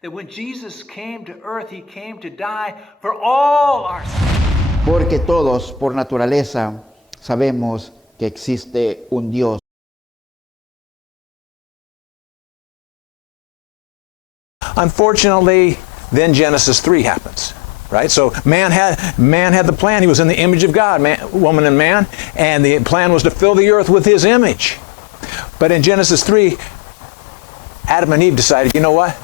That when Jesus came to earth, He came to die for all our sins. Porque todos, por naturaleza, sabemos que existe un Dios. Unfortunately, then Genesis 3 happens. Right? So man had the plan. He was in the image of God, woman and man, and the plan was to fill the earth with His image. But in Genesis 3, Adam and Eve decided, you know what?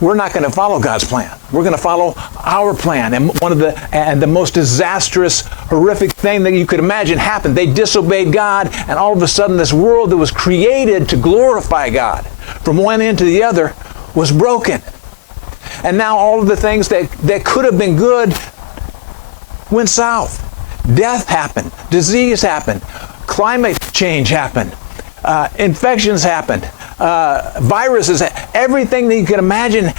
We're not going to follow God's plan. We're going to follow our plan. And the most disastrous, horrific thing that you could imagine happened. They disobeyed God, and all of a sudden this world that was created to glorify God from one end to the other was broken. And now all of the things that could have been good went south. Death happened. Disease happened. Climate change happened. Infections happened. Viruses, everything that you could imagine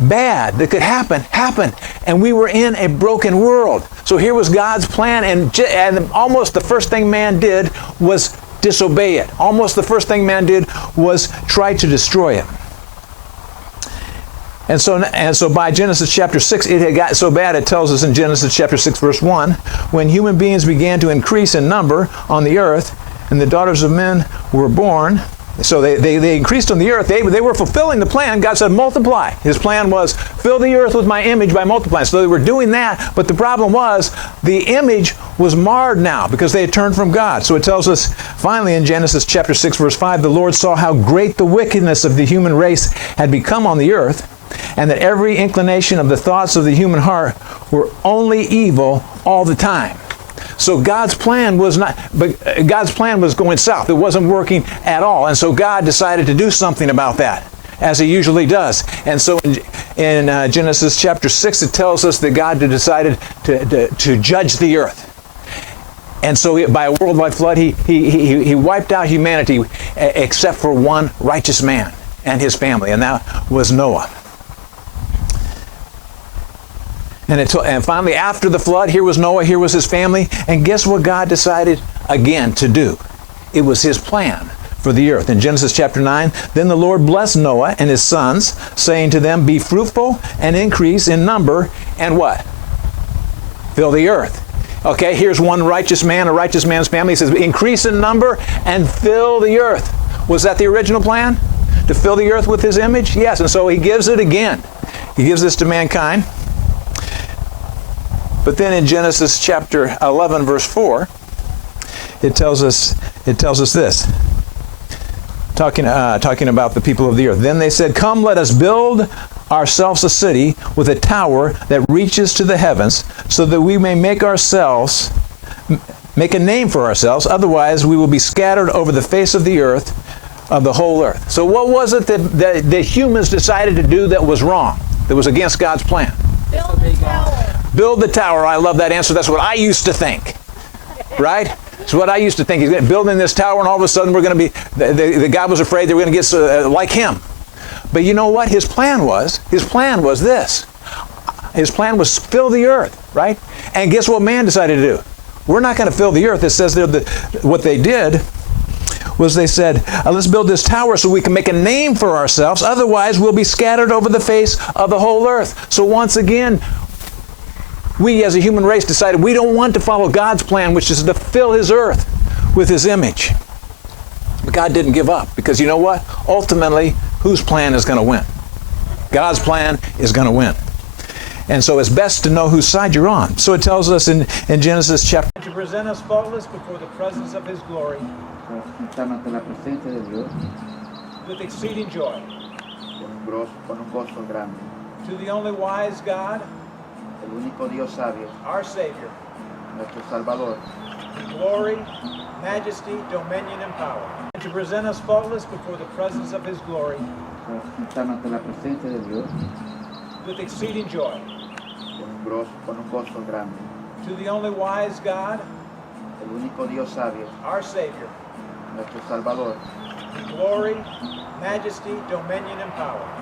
bad that could happen, happened. And we were in a broken world. So here was God's plan, and almost the first thing man did was disobey it. Almost the first thing man did was try to destroy it. And so by Genesis chapter 6, it had got so bad, it tells us in Genesis chapter 6, verse 1, when human beings began to increase in number on the earth, and the daughters of men were born. So they increased on the earth. They were fulfilling the plan. God said, multiply. His plan was, fill the earth with my image by multiplying. So they were doing that, but the problem was, the image was marred now because they had turned from God. So it tells us, finally in Genesis chapter 6, verse 5, the Lord saw how great the wickedness of the human race had become on the earth, and that every inclination of the thoughts of the human heart were only evil all the time. So God's plan was going south. It wasn't working at all. And so God decided to do something about that, as He usually does. And so in Genesis chapter 6, it tells us that God decided to judge the earth. And so by a worldwide flood, he wiped out humanity except for one righteous man and his family, and that was Noah. And finally, after the flood, here was Noah, here was his family, and guess what God decided again to do? It was His plan for the earth. In Genesis chapter 9, then the Lord blessed Noah and his sons, saying to them, be fruitful and increase in number, and what? Fill the earth. Okay, here's one righteous man, a righteous man's family. He says, increase in number and fill the earth. Was that the original plan? To fill the earth with His image? Yes, and so He gives it again. He gives this to mankind. But then in Genesis chapter 11, verse 4, it tells us this, talking about the people of the earth. Then they said, come, let us build ourselves a city with a tower that reaches to the heavens, so that we may make a name for ourselves. Otherwise, we will be scattered over the face of the earth, of the whole earth. So what was it that the humans decided to do that was wrong, that was against God's plan? Build the tower. Build the tower. I love that answer. That's what I used to think. Right? It's what I used to think. He's building this tower, and all of a sudden we're going to be, the God was afraid they were going to get like him. But you know what? His plan was this. His plan was fill the earth, right? And guess what man decided to do? We're not going to fill the earth. It says there that what they did was they said, let's build this tower so we can make a name for ourselves. Otherwise, we'll be scattered over the face of the whole earth. So once again, we as a human race decided we don't want to follow God's plan, which is to fill His earth with His image. But God didn't give up, because you know what? Ultimately, whose plan is going to win? God's plan is going to win. And so it's best to know whose side you're on. So it tells us in Genesis chapter... To present us faultless before the presence of His glory with exceeding joy. To the only wise God, El único Dios sabio, our Savior, nuestro Salvador, glory, majesty, dominion, and power. And to present us faultless before the presence of His glory with exceeding joy. con un gozo grande. To the only wise God, El único Dios sabio, our Savior, nuestro Salvador, glory, majesty, dominion, and power.